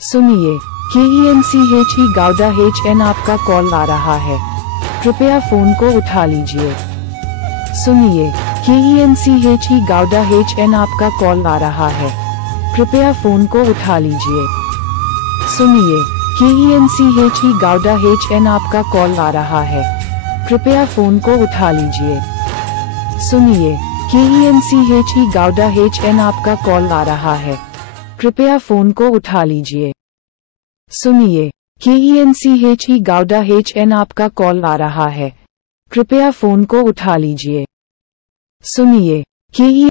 सुनिए, KENCHE गाउडा HN आपका call आ रहा है, कृपया फोन को उठा लीजिए। सुनिए, KENCHE गाउडा HN आपका कॉल आ रहा है, कृपया फोन को उठा लीजिए। सुनिए, KENCHE गाउडा HN आपका कॉल आ रहा है, कृपया फोन को उठा लीजिए। सुनिए, KENCHE गाउडा HN आपका कॉल आ रहा है, कृपया फोन को उठा लीजिए। सुनिए, KENCHE गाउडा HN आपका कॉल आ रहा है, कृपया फोन को उठा लीजिए। सुनिए,